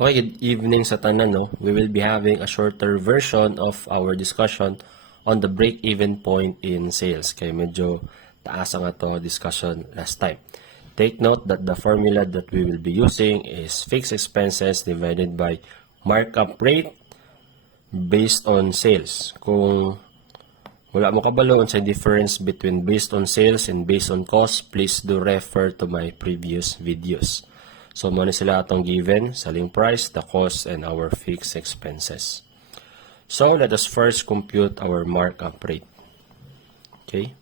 Okay, good evening sa tanan, no? We will be having a shorter version of our discussion on the break-even point in sales. Kaya medyo taas ang ato discussion last time. Take note that the formula that we will be using is fixed expenses divided by markup rate based on sales. Kung wala mo kabalo sa difference between based on sales and based on cost, please do refer to my previous videos. So, muna sila atong given, selling price, the cost, and our fixed expenses. So, let us first compute our markup rate. Okay?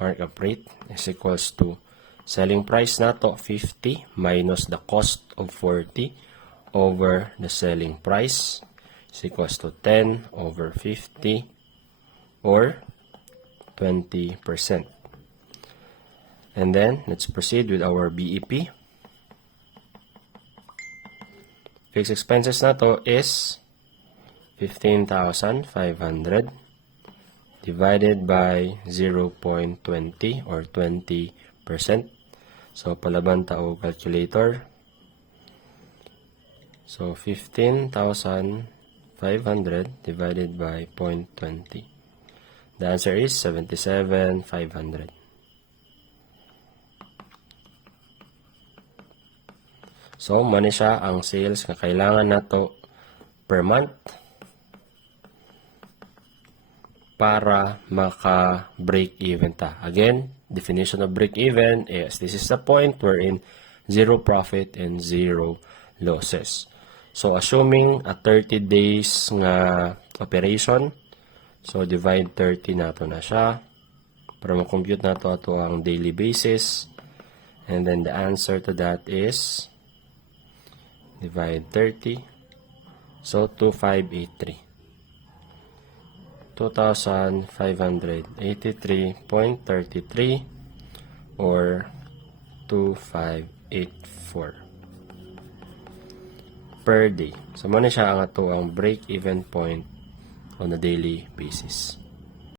Markup rate is equals to selling price na to 50 minus the cost of 40 over the selling price is equals to 10 over 50 or 20%. And then, let's proceed with our BEP. Fixed expenses na to is 15,500 divided by 0.20 or 20%. So, palaban ta og calculator. So, 15,500 divided by 0.20. The answer is 77,500. So, mani siya ang sales nga kailangan nato per month para maka-break even ta. Again, definition of break even is this is the point wherein zero profit and zero losses. So, assuming a 30 days nga operation, so divide 30 nato na siya para ma-compute nato ato ang daily basis. And then the answer to that is divide 30. So, 2583. 2,583.33 or 2584 per day. So, muna siya ang ato ang break-even point on a daily basis.